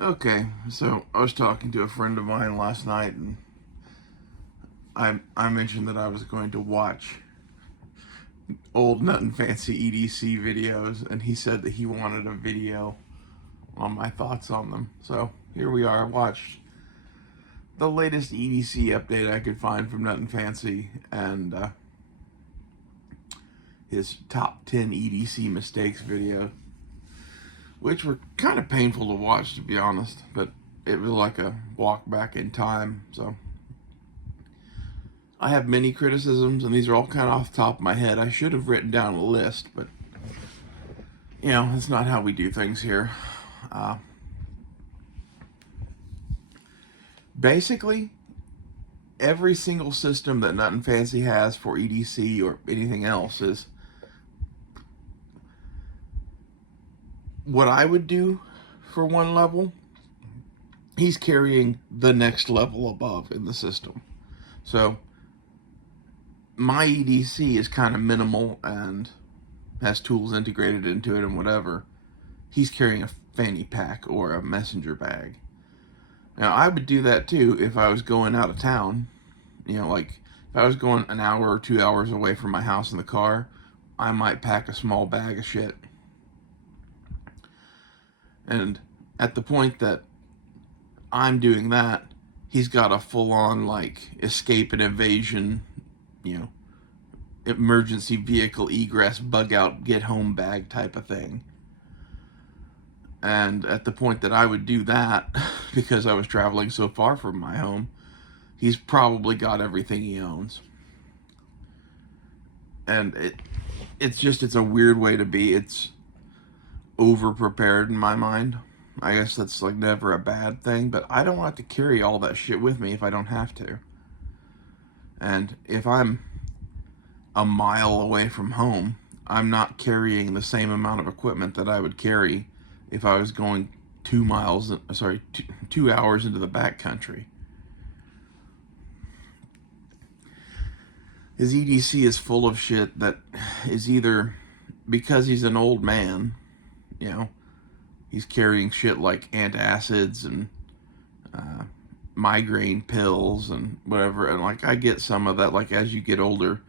Okay, so I was talking to a friend of mine last night, and I mentioned that I was going to watch old Nut and Fancy EDC videos, and he said that he wanted a video on my thoughts on them. So here we are. I watched the latest EDC update I could find from Nut and Fancy, and his top 10 EDC mistakes video, which were kind of painful to watch, to be honest, but it was like a walk back in time. So I have many criticisms, and these are all kind of off the top of my head. I should have written down a list, but that's not how we do things here. Uh, Basically, every single system that Nut and Fancy has for EDC or anything else is what I would do for one level. He's carrying the next level above in the system. So my EDC is kind of minimal and has tools integrated into it and whatever. He's carrying a fanny pack or a messenger bag. Now, I would do that too if I was going out of town. Like if I was going an hour or 2 hours away from my house in the car, I might pack a small bag of shit. And at the point that I'm doing that, he's got a full-on like escape and evasion, you know, emergency vehicle egress, bug out, get home bag type of thing. And at the point that I would do that, because I was traveling so far from my home, he's probably got everything he owns. And it's a weird way to be. It's over prepared in my mind. I guess that's like never a bad thing, but I don't want to carry all that shit with me if I don't have to. And if I'm a mile away from home, I'm not carrying the same amount of equipment that I would carry if I was going 2 hours into the back country. His EDC is full of shit that is either because he's an old man, he's carrying shit like antacids and migraine pills and whatever. And like, I get some of that. Like, as you get older,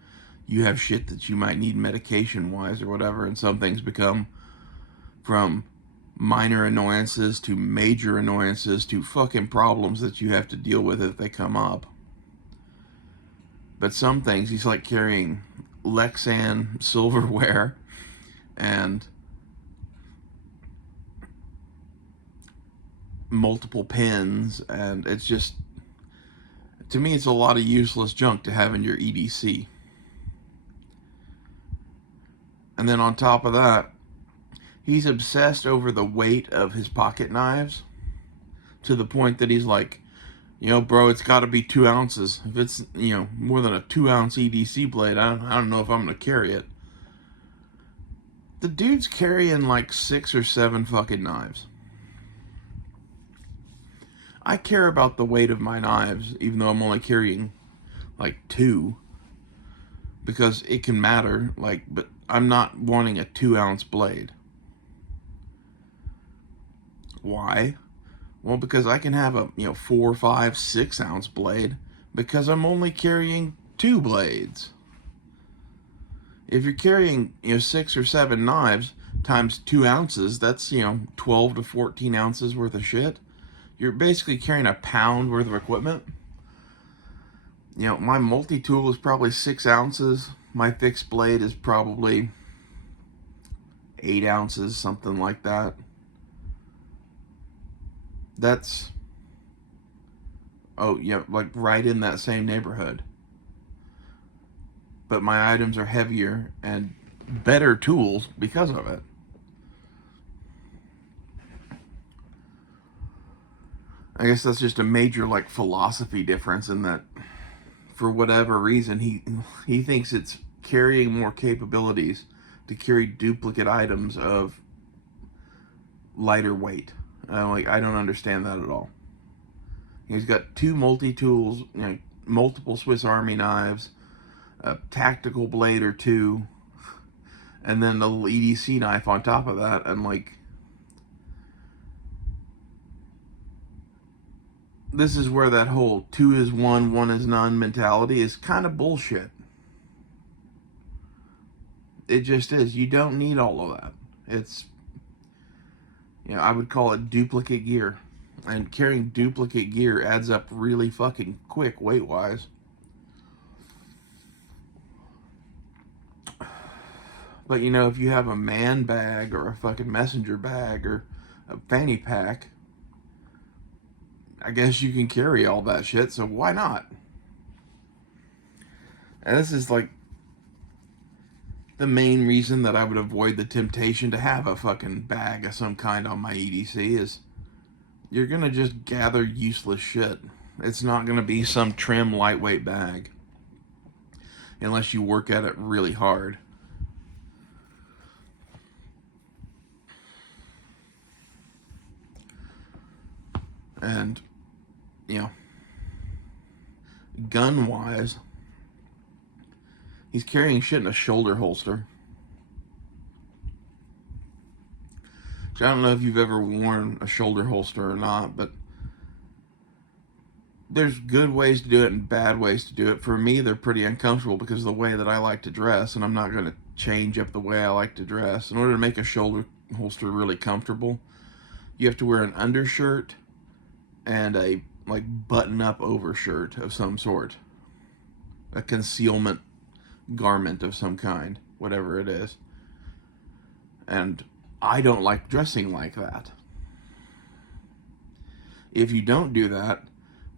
you have shit that you might need medication wise or whatever, and some things become from minor annoyances to major annoyances to fucking problems that you have to deal with if they come up. But some things, he's like carrying Lexan silverware and multiple pins, and it's just, to me, it's a lot of useless junk to have in your EDC. And then on top of that, he's obsessed over the weight of his pocket knives to the point that he's like, bro, it's got to be 2 ounces. If it's, more than a 2-ounce EDC blade, I don't know if I'm going to carry it. The dude's carrying like 6 or 7 fucking knives. I care about the weight of my knives, even though I'm only carrying like 2, because it can matter, but I'm not wanting a 2-ounce blade. Why? Well, because I can have a 4, 5, 6-ounce blade because I'm only carrying 2 blades. If you're carrying 6 or 7 knives times 2 ounces, that's 12 to 14 ounces worth of shit. You're basically carrying a pound worth of equipment. My multi-tool is probably 6 ounces. My fixed blade is probably 8 ounces, something like that. That's, like right in that same neighborhood. But my items are heavier and better tools because of it. I guess that's just a major like philosophy difference in that, for whatever reason, he thinks it's carrying more capabilities to carry duplicate items of lighter weight. I don't understand that at all. He's got 2 multi-tools, multiple Swiss Army knives, a tactical blade or 2, and then a little EDC knife on top of that. And like, this is where that whole 2 is 1, 1 is none mentality is kind of bullshit. It just is. You don't need all of that. It's, I would call it duplicate gear. And carrying duplicate gear adds up really fucking quick weight-wise. But if you have a man bag or a fucking messenger bag or a fanny pack, I guess you can carry all that shit, so why not? And this is like the main reason that I would avoid the temptation to have a fucking bag of some kind on my EDC is you're going to just gather useless shit. It's not going to be some trim, lightweight bag unless you work at it really hard. And, gun-wise, he's carrying shit in a shoulder holster. I don't know if you've ever worn a shoulder holster or not, but there's good ways to do it and bad ways to do it. For me, they're pretty uncomfortable because of the way that I like to dress, and I'm not going to change up the way I like to dress. In order to make a shoulder holster really comfortable, you have to wear an undershirt and a button-up overshirt of some sort. A concealment garment of some kind, whatever it is. And I don't like dressing like that. If you don't do that,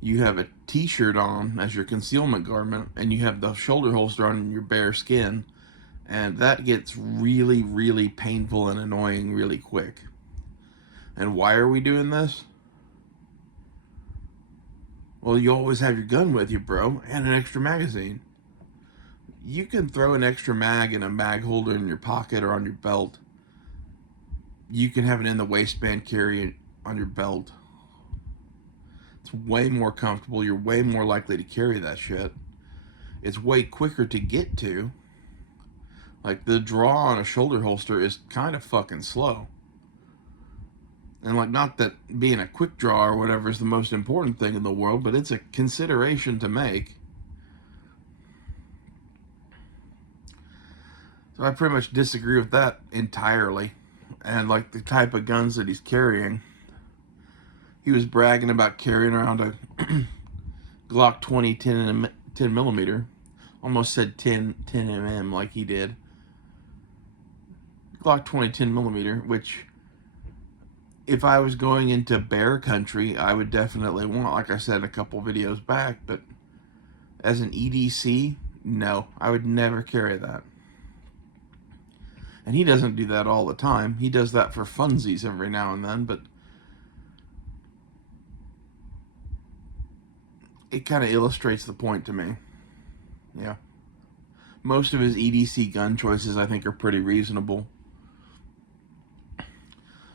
you have a t-shirt on as your concealment garment, and you have the shoulder holster on your bare skin, and that gets really, really painful and annoying really quick. And why are we doing this? Well, you always have your gun with you, bro, and an extra magazine. You can throw an extra mag in a mag holder in your pocket or on your belt. You can have it in the waistband, carry it on your belt. It's way more comfortable. You're way more likely to carry that shit. It's way quicker to get to. Like, the draw on a shoulder holster is kind of fucking slow. And not that being a quick draw or whatever is the most important thing in the world, but it's a consideration to make. So I pretty much disagree with that entirely. And the type of guns that he's carrying, he was bragging about carrying around a Glock 20 10 millimeter. Almost said 10 mm like he did. Glock 20 10 millimeter, which if I was going into bear country, I would definitely want, like I said a couple videos back, but as an EDC, no, I would never carry that. And he doesn't do that all the time. He does that for funsies every now and then, but it kind of illustrates the point to me. Yeah. Most of his EDC gun choices, I think, are pretty reasonable.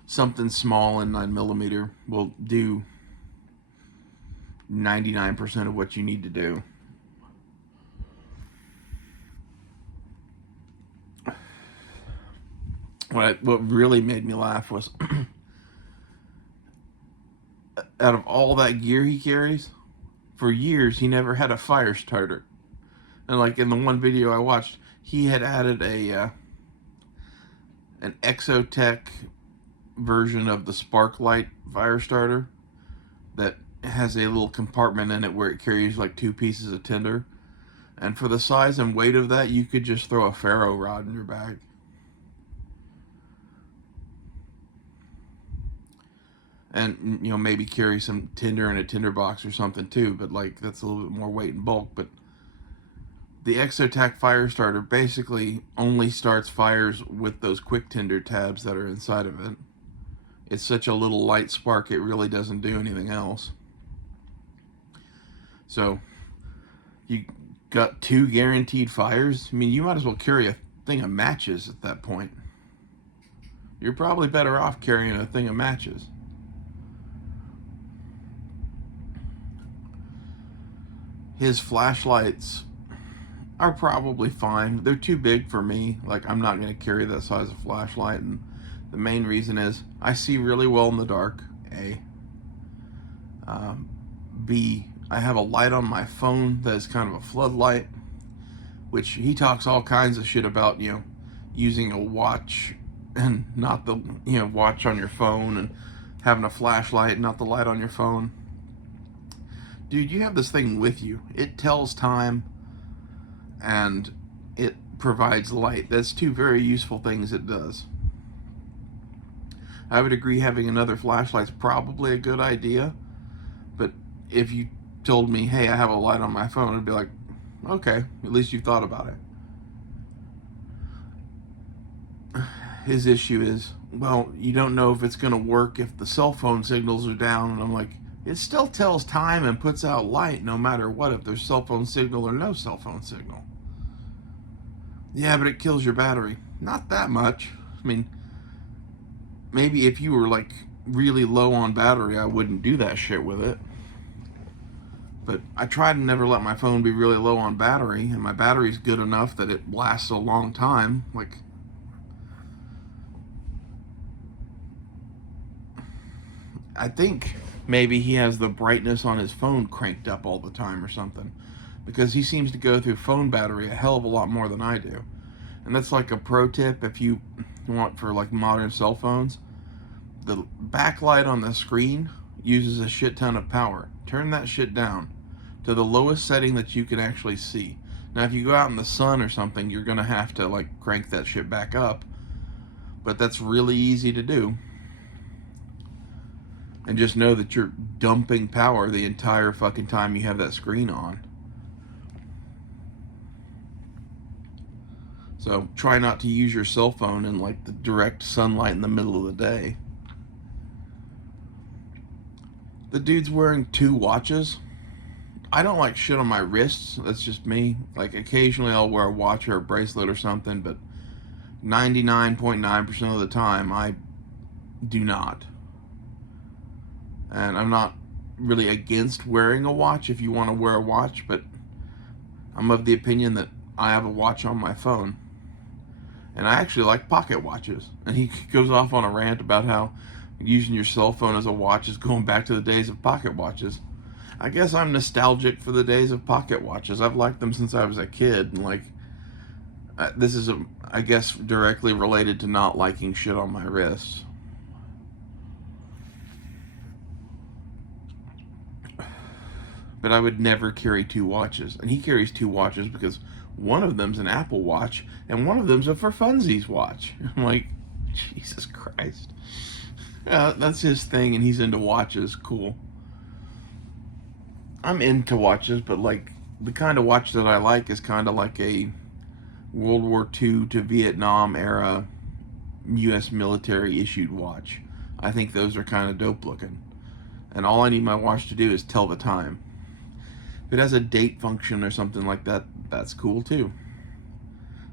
Something small in 9mm will do 99% of what you need to do. What really made me laugh was out of all that gear he carries, for years he never had a fire starter. And in the one video I watched, he had added an Exotech version of the Sparklight fire starter that has a little compartment in it where it carries 2 pieces of tinder. And for the size and weight of that, you could just throw a ferro rod in your bag. And, maybe carry some tinder in a tinder box or something too, but that's a little bit more weight and bulk. But the Exotech fire starter basically only starts fires with those quick tinder tabs that are inside of it. It's such a little light spark, it really doesn't do anything else. So, you got 2 guaranteed fires. I mean, you might as well carry a thing of matches at that point. You're probably better off carrying a thing of matches. His flashlights are probably fine. They're too big for me. I'm not going to carry that size of flashlight, and the main reason is I see really well in the dark, A. I have a light on my phone that is kind of a floodlight, which he talks all kinds of shit about, using a watch and not the, watch on your phone, and having a flashlight, not the light on your phone. Dude, you have this thing with you. It tells time and it provides light. That's two very useful things it does. I would agree having another flashlight's probably a good idea, but if you told me, hey, I have a light on my phone, I'd be like, okay, at least you've thought about it. His issue is, well, you don't know if it's going to work if the cell phone signals are down. And I'm like, it still tells time and puts out light no matter what, if there's cell phone signal or no cell phone signal. Yeah, but it kills your battery. Not that much. I mean, maybe if you were like really low on battery, I wouldn't do that shit with it. But I try to never let my phone be really low on battery, and my battery's good enough that it lasts a long time. Like, I think maybe he has the brightness on his phone cranked up all the time or something, because he seems to go through phone battery a hell of a lot more than I do. And that's like a pro tip if you want for like modern cell phones. The backlight on the screen uses a shit ton of power. Turn that shit down to the lowest setting that you can actually see. Now, if you go out in the sun or something, you're gonna have to like crank that shit back up, but that's really easy to do. And just know that you're dumping power the entire fucking time you have that screen on. So try not to use your cell phone in like the direct sunlight in the middle of the day. The dude's wearing 2 watches. I don't like shit on my wrists. That's just me. Like, occasionally I'll wear a watch or a bracelet or something, but 99.9% of the time I do not. And I'm not really against wearing a watch if you want to wear a watch, but I'm of the opinion that I have a watch on my phone. And I actually like pocket watches. And he goes off on a rant about how using your cell phone as a watch is going back to the days of pocket watches. I guess I'm nostalgic for the days of pocket watches. I've liked them since I was a kid. And like, this is, I guess, directly related to not liking shit on my wrists. But I would never carry 2 watches. And he carries 2 watches because one of them's an Apple Watch and one of them's a for funsies watch. I'm like, Jesus Christ. Yeah, that's his thing, and he's into watches. Cool. I'm into watches, but like the kind of watch that I like is kind of like a World War II to Vietnam era U.S. military issued watch. I think those are kind of dope looking. And all I need my watch to do is tell the time. If it has a date function or something like that, that's cool too.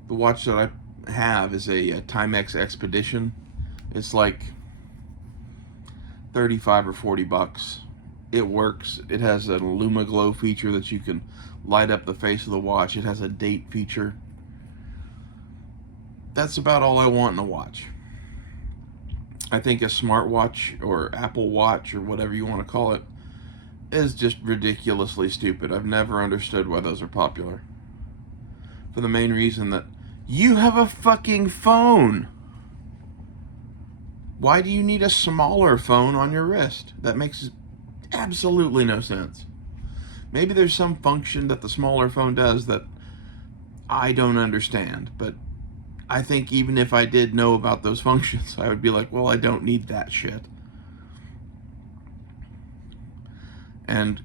The watch that I have is a Timex Expedition. It's like 35 or 40 bucks. It works. It has an Illumaglow feature that you can light up the face of the watch. It has a date feature. That's about all I want in a watch. I think a smartwatch or Apple Watch or whatever you want to call it is just ridiculously stupid. I've never understood why those are popular. For the main reason that you have a fucking phone. Why do you need a smaller phone on your wrist? That makes absolutely no sense. Maybe there's some function that the smaller phone does that I don't understand, but I think even if I did know about those functions, I would be like, well, I don't need that shit. And,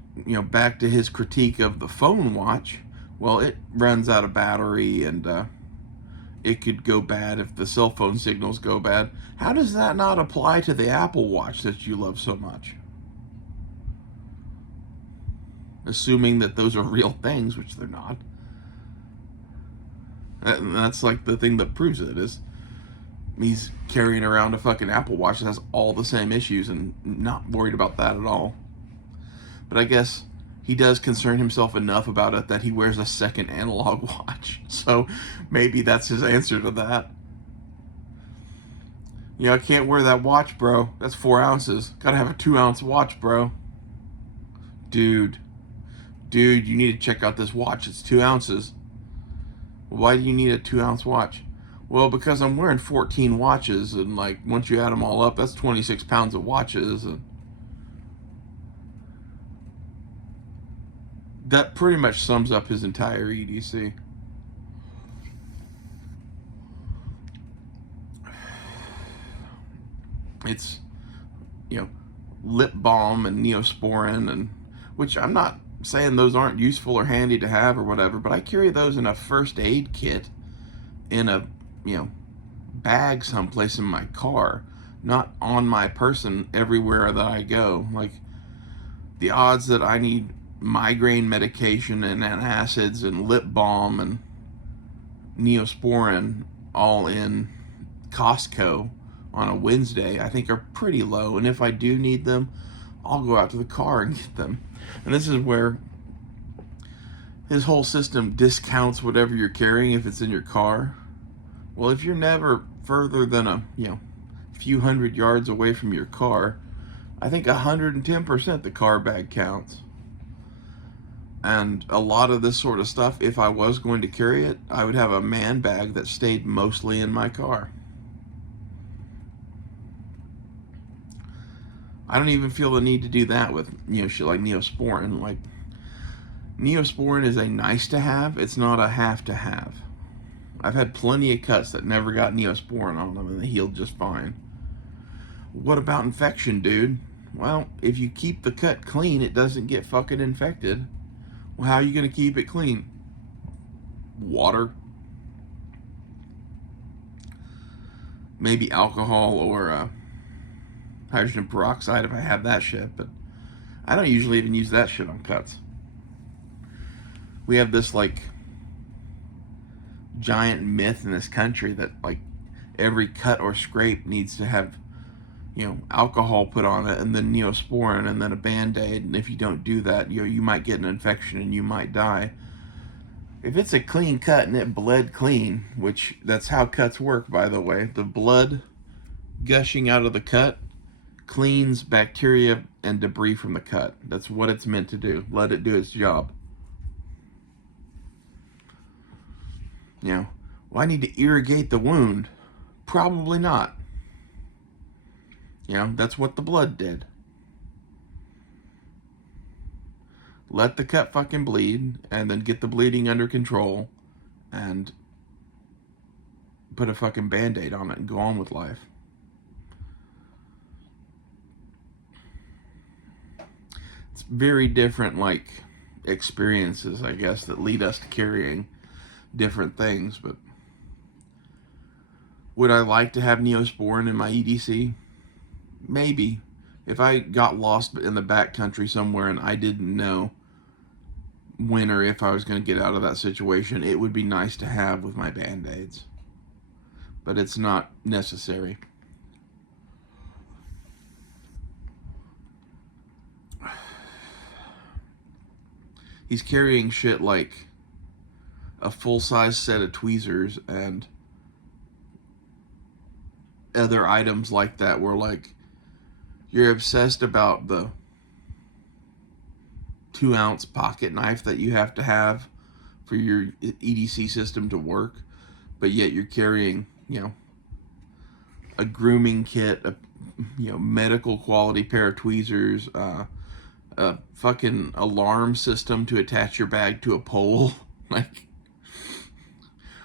back to his critique of the phone watch, well, it runs out of battery and it could go bad if the cell phone signals go bad. How does that not apply to the Apple Watch that you love so much? Assuming that those are real things, which they're not. That's like the thing that proves it, is he's carrying around a fucking Apple Watch that has all the same issues and not worried about that at all. But I guess he does concern himself enough about it that he wears a second analog watch. So maybe that's his answer to that. I can't wear that watch, bro. That's 4 ounces. Gotta have a 2-ounce watch, bro. Dude, dude, you need to check out this watch. It's 2 ounces. Why do you need a 2-ounce watch? Well, because I'm wearing 14 watches, and like once you add them all up, that's 26 pounds of watches, and that pretty much sums up his entire EDC. It's, you know, lip balm and Neosporin, and which I'm not saying those aren't useful or handy to have or whatever, but I carry those in a first aid kit in a, you know, bag someplace in my car, not on my person everywhere that I go. Like, the odds that I need migraine medication and antacids and lip balm and Neosporin all in Costco on a Wednesday, I think are pretty low. And if I do need them, I'll go out to the car and get them. And this is where his whole system discounts whatever you're carrying if it's in your car. Well, if you're never further than a few hundred yards away from your car, I think 110% the car bag counts. And a lot of this sort of stuff, if I was going to carry it, I would have a man bag that stayed mostly in my car. I don't even feel the need to do that with, shit like Neosporin. Like, Neosporin is a nice to have, it's not a have to have. I've had plenty of cuts that never got Neosporin on them and they healed just fine. What about infection, dude? Well, if you keep the cut clean, it doesn't get fucking infected. Well, how are you going to keep it clean? Water. Maybe alcohol or hydrogen peroxide if I have that shit, but I don't usually even use that shit on cuts. We have this like giant myth in this country that like every cut or scrape needs to have alcohol put on it and then Neosporin and then a Band-Aid, and if you don't do that, you might get an infection and you might die. If it's a clean cut and it bled clean, which that's how cuts work, by the way, the blood gushing out of the cut cleans bacteria and debris from the cut. That's what it's meant to do. Let it do its job. Well, I need to irrigate the wound. Probably not. That's what the blood did. Let the cut fucking bleed, and then get the bleeding under control, and put a fucking Band-Aid on it and go on with life. It's very different, like, experiences, I guess, that lead us to carrying different things, but would I like to have Neosporin in my EDC? Maybe. If I got lost in the backcountry somewhere and I didn't know when or if I was going to get out of that situation, it would be nice to have with my Band-Aids. But it's not necessary. He's carrying shit like a full-size set of tweezers and other items like that where, like, you're obsessed about the 2-ounce pocket knife that you have to have for your EDC system to work, but yet you're carrying, a grooming kit, a medical quality pair of tweezers, a fucking alarm system to attach your bag to a pole. Like,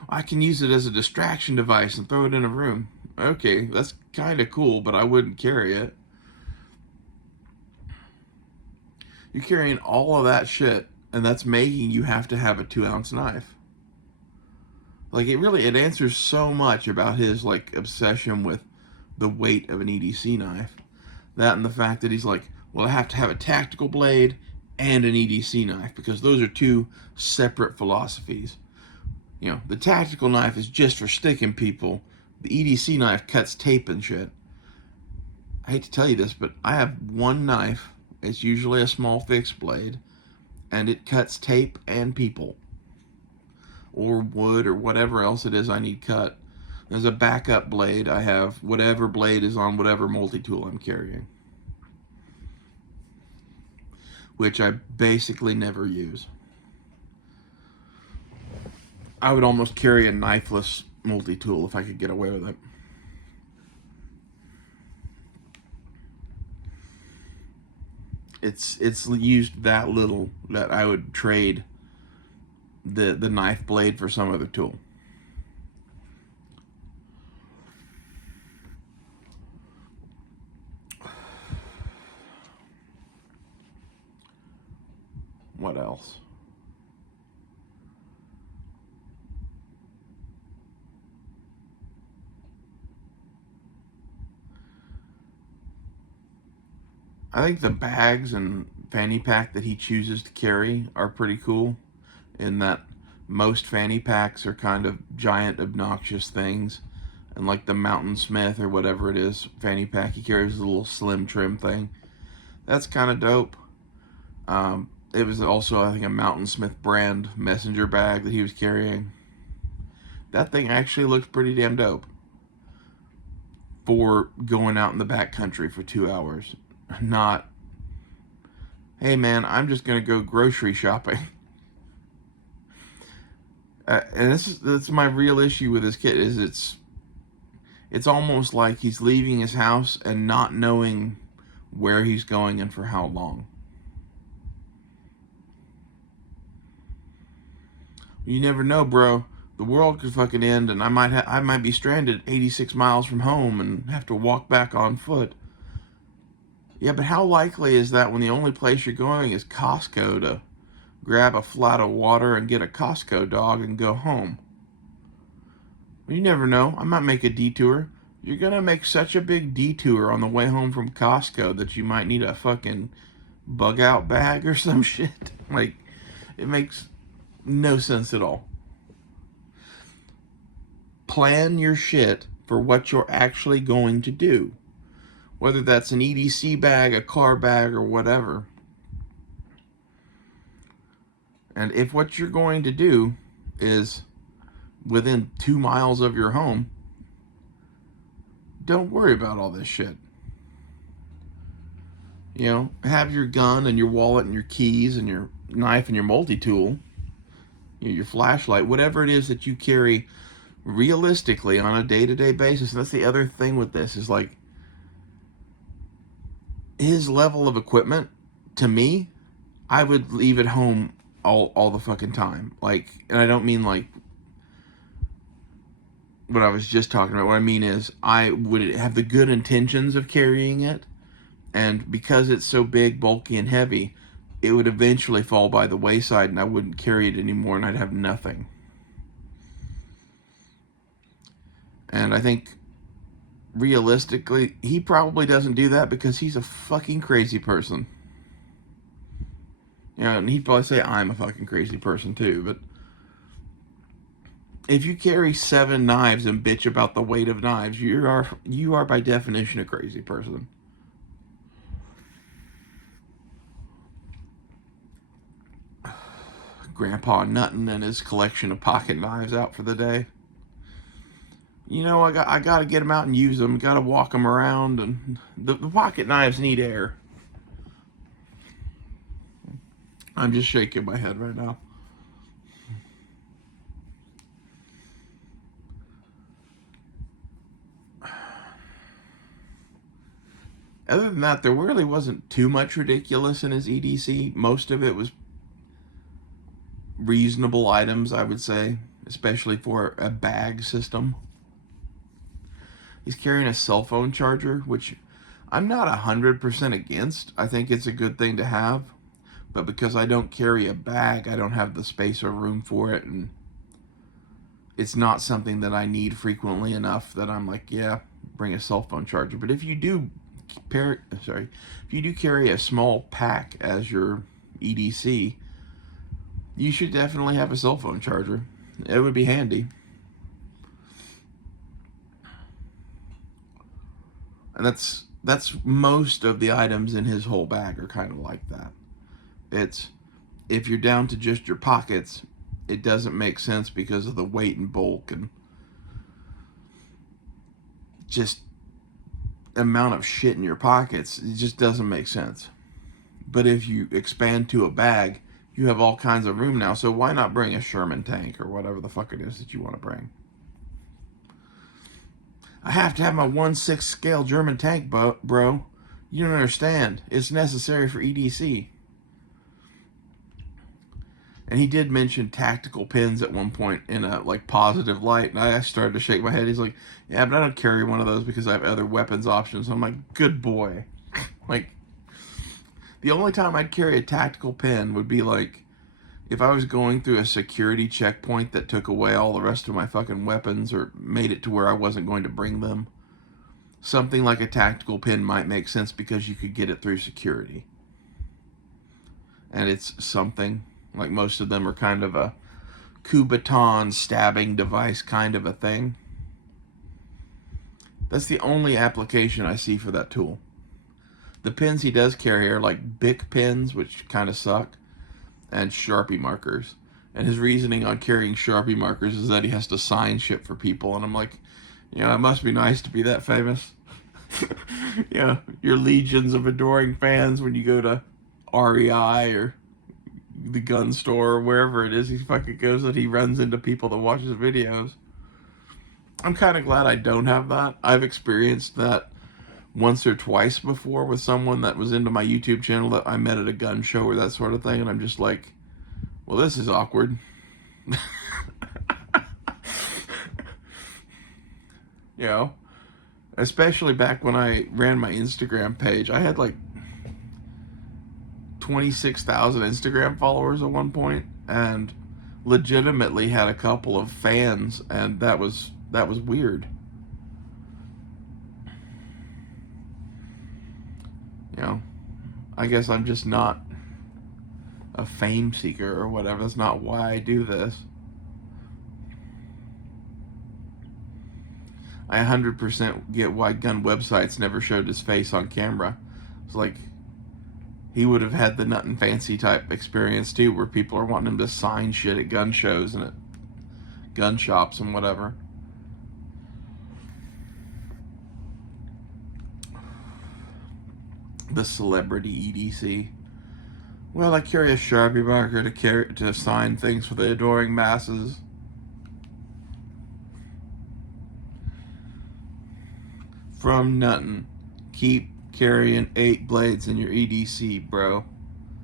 I can use it as a distraction device and throw it in a room. Okay, that's kind of cool, but I wouldn't carry it. You're carrying all of that shit, and that's making you have to have a 2-ounce knife. Like, it answers so much about his, like, obsession with the weight of an EDC knife. That and the fact that he's like, well, I have to have a tactical blade and an EDC knife, because those are two separate philosophies. The tactical knife is just for sticking people. The EDC knife cuts tape and shit. I hate to tell you this, but I have one knife. It's usually a small fixed blade, and it cuts tape and people, or wood, or whatever else it is I need cut. There's a backup blade. I have whatever blade is on whatever multi-tool I'm carrying. which I basically never use. I would almost carry a knifeless multi-tool if I could get away with it. It's used that little that I would trade the knife blade for some other tool. What else? I think the bags and fanny pack that he chooses to carry are pretty cool, in that most fanny packs are kind of giant, obnoxious things. And like the Mountain Smith or whatever it is, fanny pack he carries a little slim trim thing. That's kind of dope. It was also, I think, a Mountain Smith brand messenger bag that he was carrying. That thing actually looks pretty damn dope for going out in the back country for 2 hours. Not, hey man, I'm just gonna go grocery shopping. And that's my real issue with this kit, is it's almost like he's leaving his house and not knowing where he's going and for how long. You never know, bro. The world could fucking end, and I might be stranded 86 miles from home and have to walk back on foot. Yeah, but how likely is that when the only place you're going is Costco to grab a flat of water and get a Costco dog and go home? You never know. I might make a detour. You're gonna make such a big detour on the way home from Costco that you might need a fucking bug out bag or some shit. Like, it makes no sense at all. Plan your shit for what you're actually going to do. Whether that's an EDC bag, a car bag, or whatever. And if what you're going to do is within 2 miles of your home, don't worry about all this shit. You know, have your gun and your wallet and your keys and your knife and your multi-tool, your flashlight, whatever it is that you carry realistically on a day-to-day basis. And that's the other thing with this, is like, his level of equipment, to me, I would leave it home all the fucking time. Like, and I don't mean like what I was just talking about. What I mean is, I would have the good intentions of carrying it, and because it's so big, bulky, and heavy, it would eventually fall by the wayside, and I wouldn't carry it anymore, and I'd have nothing. And I think, realistically, he probably doesn't do that because he's a fucking crazy person. You know, and he'd probably say I'm a fucking crazy person too, but if you carry 7 knives and bitch about the weight of knives, you are by definition a crazy person. Grandpa nutting and his collection of pocket knives out for the day. You know, I got to get them out and use them. Got to walk them around, and the pocket knives need air. I'm just shaking my head right now. Other than that, there really wasn't too much ridiculous in his EDC. Most of it was reasonable items, I would say, especially for a bag system. He's carrying a cell phone charger, which I'm not 100% against. I think it's a good thing to have, but because I don't carry a bag, I don't have the space or room for it, and it's not something that I need frequently enough that I'm like, yeah, bring a cell phone charger. But if you do carry a small pack as your EDC, you should definitely have a cell phone charger. It would be handy. And that's most of the items in his whole bag are kind of like that. It's, if you're down to just your pockets, it doesn't make sense because of the weight and bulk and just amount of shit in your pockets. It just doesn't make sense. But if you expand to a bag, you have all kinds of room now. So why not bring a Sherman tank or whatever the fuck it is that you want to bring? I have to have my 1/6 scale German tank, bro. You don't understand. It's necessary for EDC. And he did mention tactical pins at one point in a like positive light, and I started to shake my head. He's like, "Yeah, but I don't carry one of those because I have other weapons options." I'm like, "Good boy." Like, the only time I'd carry a tactical pin would be like if I was going through a security checkpoint that took away all the rest of my fucking weapons or made it to where I wasn't going to bring them. Something like a tactical pin might make sense because you could get it through security. And it's something. Like most of them are kind of a Kubaton stabbing device kind of a thing. That's the only application I see for that tool. The pins he does carry are like Bic pins, which kind of suck, and Sharpie markers. And his reasoning on carrying Sharpie markers is that he has to sign shit for people. And I'm like, it must be nice to be that famous. Your legions of adoring fans when you go to REI or the gun store or wherever it is he fucking goes, that he runs into people that watch his videos. I'm kind of glad I don't have that. I've experienced that once or twice before with someone that was into my YouTube channel that I met at a gun show or that sort of thing, and I'm just like, well, this is awkward. Especially back when I ran my Instagram page. I had like 26,000 Instagram followers at one point, and legitimately had a couple of fans, and that was weird. I guess I'm just not a fame seeker or whatever. That's not why I do this. I 100% get why gun websites never showed his face on camera. It's like he would have had the nutnfancy type experience too, where people are wanting him to sign shit at gun shows and at gun shops and whatever. The celebrity EDC. Well, I carry a Sharpie marker to sign things for the adoring masses. From Nuttin. Keep carrying 8 blades in your EDC, bro.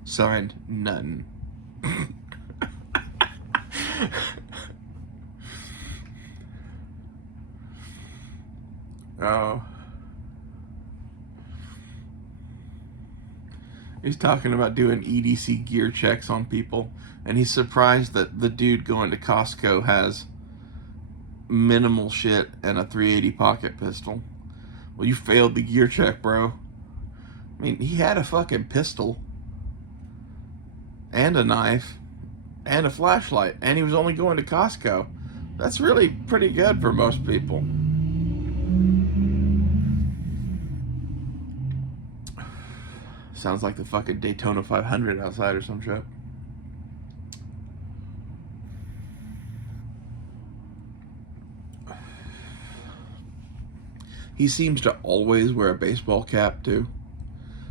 Signed, Nuttin. Oh. He's talking about doing EDC gear checks on people, and he's surprised that the dude going to Costco has minimal shit and a .380 pocket pistol. Well, you failed the gear check, bro. I mean, he had a fucking pistol and a knife and a flashlight, and he was only going to Costco. That's really pretty good for most people. Sounds like the fucking Daytona 500 outside or some shit. He seems to always wear a baseball cap too.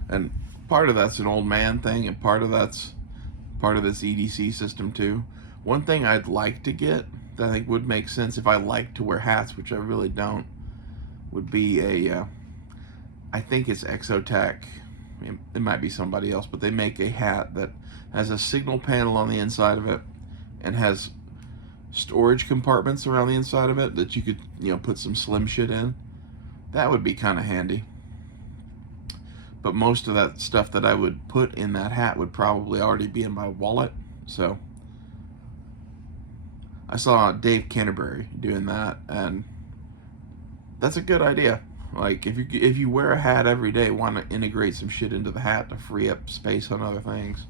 And part of that's an old man thing, and part of this EDC system too. One thing I'd like to get that I think would make sense if I like to wear hats, which I really don't, would be I think it's Exotech. It might be somebody else, but they make a hat that has a signal panel on the inside of it and has storage compartments around the inside of it that you could, put some slim shit in. That would be kind of handy. But most of that stuff that I would put in that hat would probably already be in my wallet. So I saw Dave Canterbury doing that, and that's a good idea. Like, if you wear a hat every day, why not integrate some shit into the hat to free up space on other things?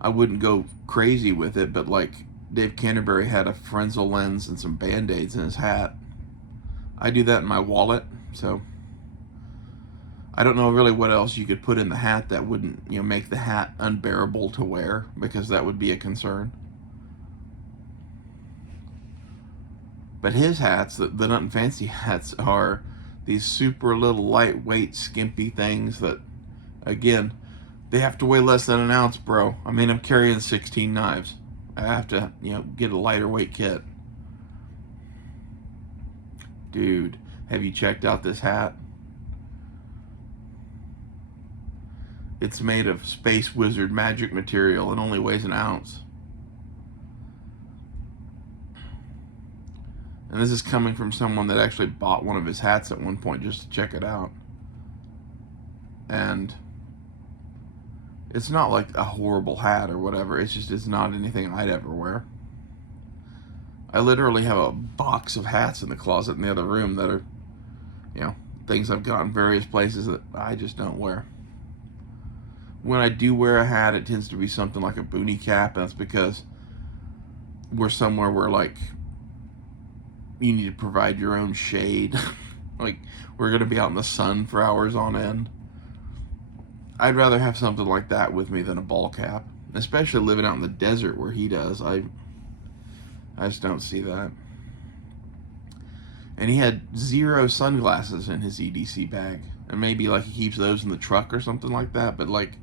I wouldn't go crazy with it, but like Dave Canterbury had a Frenzel lens and some Band-Aids in his hat. I do that in my wallet, so I don't know really what else you could put in the hat that wouldn't, make the hat unbearable to wear, because that would be a concern. But his hats, the Nutnfancy hats, are these super little lightweight skimpy things that, again, they have to weigh less than an ounce, bro. I mean, I'm carrying 16 knives. I have to, get a lighter weight kit. Dude, have you checked out this hat? It's made of Space Wizard magic material and only weighs an ounce. And this is coming from someone that actually bought one of his hats at one point just to check it out. And it's not like a horrible hat or whatever. It's not anything I'd ever wear. I literally have a box of hats in the closet in the other room that are, things I've got in various places that I just don't wear. When I do wear a hat, it tends to be something like a boonie cap, and that's because we're somewhere where, like, you need to provide your own shade. Like, we're going to be out in the sun for hours on end. I'd rather have something like that with me than a ball cap, especially living out in the desert where he does. I just don't see that. And he had 0 sunglasses in his EDC bag, and maybe like he keeps those in the truck or something like that, but like,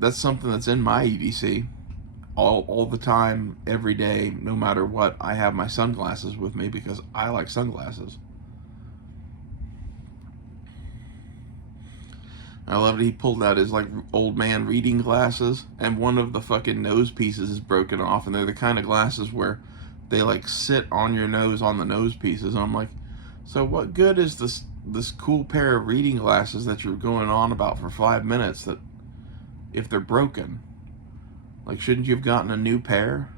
that's something that's in my EDC all the time, every day, no matter what. I have my sunglasses with me because I like sunglasses. I love it. He pulled out his like old man reading glasses, and one of the fucking nose pieces is broken off, and they're the kind of glasses where they like sit on your nose on the nose pieces. And I'm like, so what good is this cool pair of reading glasses that you're going on about for 5 minutes that if they're broken? Like, shouldn't you have gotten a new pair?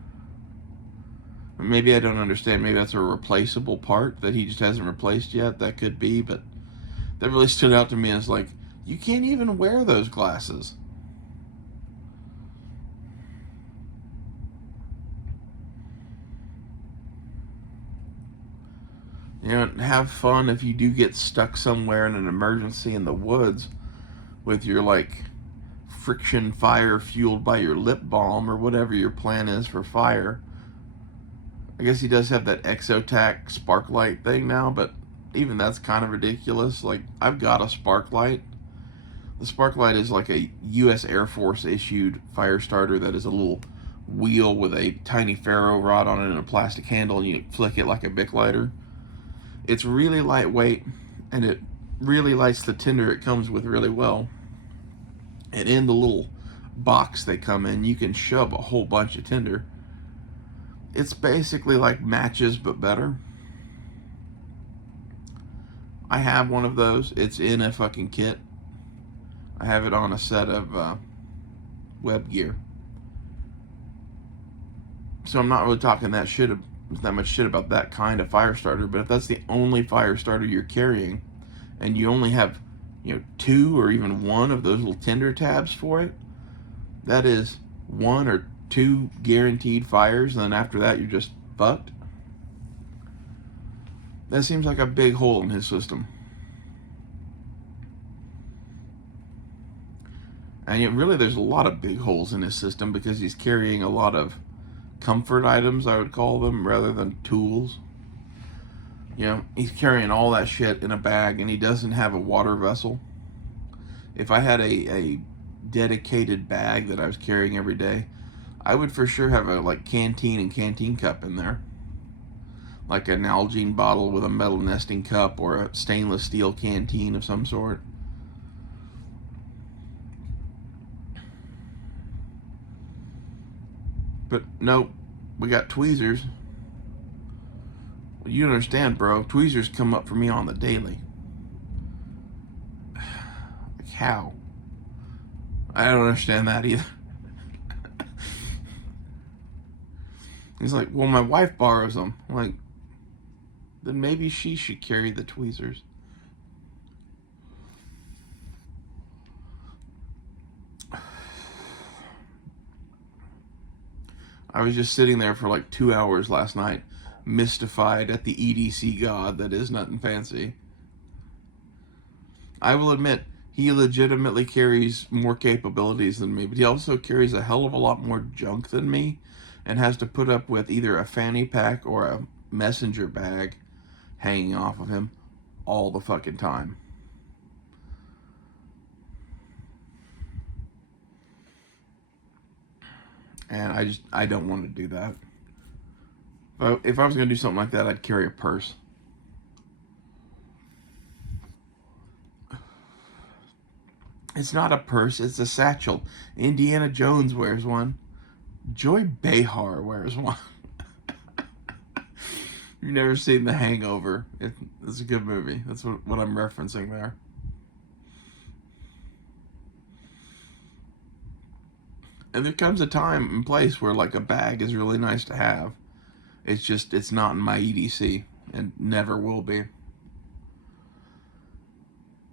Or maybe I don't understand. Maybe that's a replaceable part that he just hasn't replaced yet. That could be, but that really stood out to me as like, you can't even wear those glasses. Have fun if you do get stuck somewhere in an emergency in the woods with your like friction fire fueled by your lip balm or whatever your plan is for fire. I guess he does have that Exotac spark light thing now, but even that's kind of ridiculous. Like, I've got a spark light. The spark light is like a U.S. Air Force issued fire starter that is a little wheel with a tiny ferro rod on it and a plastic handle, and you flick it like a Bic lighter. It's really lightweight, and it really lights the tinder it comes with really well. And in the little box they come in, you can shove a whole bunch of tinder. It's basically like matches, but better. I have one of those. It's in a fucking kit. I have it on a set of web gear. So I'm not really talking that much shit about that kind of fire starter, but if that's the only fire starter you're carrying, and you only have 2 or even 1 of those little tinder tabs for it, that is 1 or 2 guaranteed fires, and then after that you're just fucked. That seems like a big hole in his system. And yet really there's a lot of big holes in his system because he's carrying a lot of comfort items, I would call them, rather than tools. He's carrying all that shit in a bag, and he doesn't have a water vessel. If I had a dedicated bag that I was carrying every day, I would for sure have a like canteen and canteen cup in there. Like an Nalgene bottle with a metal nesting cup, or a stainless steel canteen of some sort. But nope, we got tweezers. Well, you understand, bro. Tweezers come up for me on the daily. Like, how? I don't understand that either. He's like, well, my wife borrows them. I'm like, then maybe she should carry the tweezers. I was just sitting there for like 2 hours last night, mystified at the EDC god that is nutnfancy. I will admit, he legitimately carries more capabilities than me, but he also carries a hell of a lot more junk than me, and has to put up with either a fanny pack or a messenger bag hanging off of him all the fucking time. And I don't want to do that. If I was going to do something like that, I'd carry a purse. It's not a purse, it's a satchel. Indiana Jones wears one. Joy Behar wears one. You've never seen The Hangover. It's a good movie. That's what I'm referencing there. And there comes a time and place where like a bag is really nice to have. It's just, it's not in my EDC and never will be.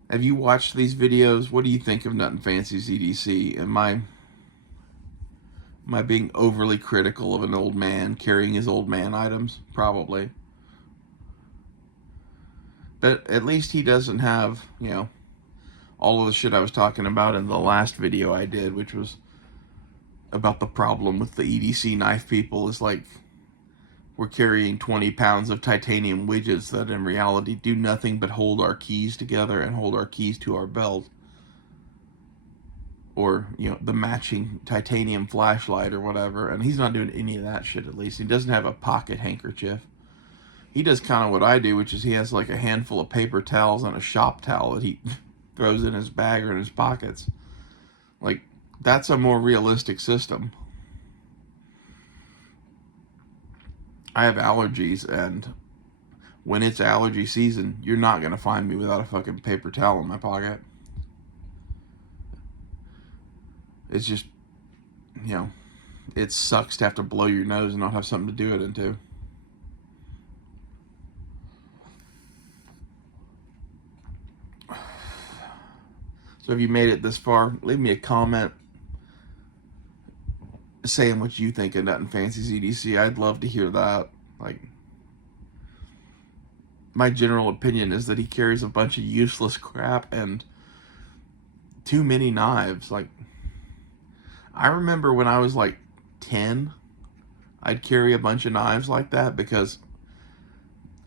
Have you watched these videos? What do you think of nutnfancy's EDC? Am I being overly critical of an old man carrying his old man items? Probably. But at least he doesn't have, you know, all of the shit I was talking about in the last video I did, which was about the problem with the EDC knife people. Is like, we're carrying 20 pounds of titanium widgets that in reality do nothing but hold our keys together and hold our keys to our belt. Or, you know, the matching titanium flashlight or whatever. And he's not doing any of that shit, at least. He doesn't have a pocket handkerchief. He does kind of what I do, which is he has like a handful of paper towels and a shop towel that he throws in his bag or in his pockets. Like, that's a more realistic system. I have allergies, and when it's allergy season, you're not going to find me without a fucking paper towel in my pocket. It's just, you know, it sucks to have to blow your nose and not have something to do it into. So if you made it this far, leave me a comment saying what you think of nutnfancy's EDC. I'd love to hear that. Like, my general opinion is that he carries a bunch of useless crap and too many knives. Like, I remember when I was like 10, I'd carry a bunch of knives like that because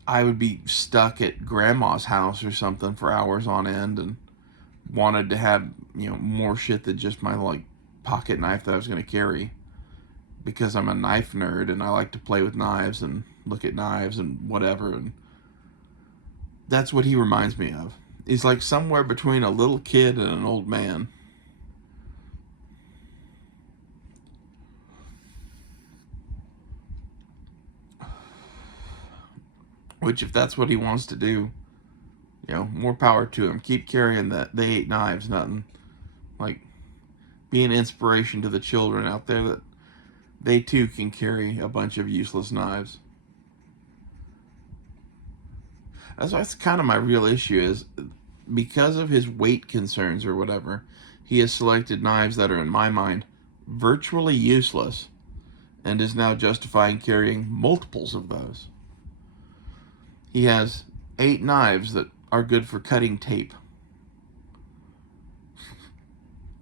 I would be stuck at grandma's house or something for hours on end and wanted to have, you know, more shit than just my like pocket knife that I was going to carry, because I'm a knife nerd and I like to play with knives and look at knives and whatever. And that's what he reminds me of. He's like somewhere between a little kid and an old man. Which, if that's what he wants to do, you know, more power to him. Keep carrying that. They ate knives, nothing. Like, be an inspiration to the children out there that they too can carry a bunch of useless knives. That's kind of my real issue, is because of his weight concerns or whatever, he has selected knives that are, in my mind, virtually useless and is now justifying carrying multiples of those. He has 8 knives that are good for cutting tape.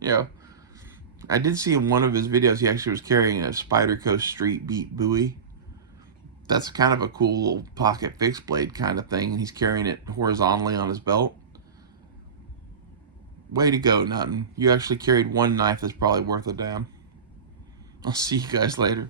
You know, I did see in one of his videos he actually was carrying a Spyderco Street Beat Bowie. That's kind of a cool little pocket fixed blade kind of thing, and he's carrying it horizontally on his belt. Way to go, Nutton. You actually carried one knife that's probably worth a damn. I'll see you guys later.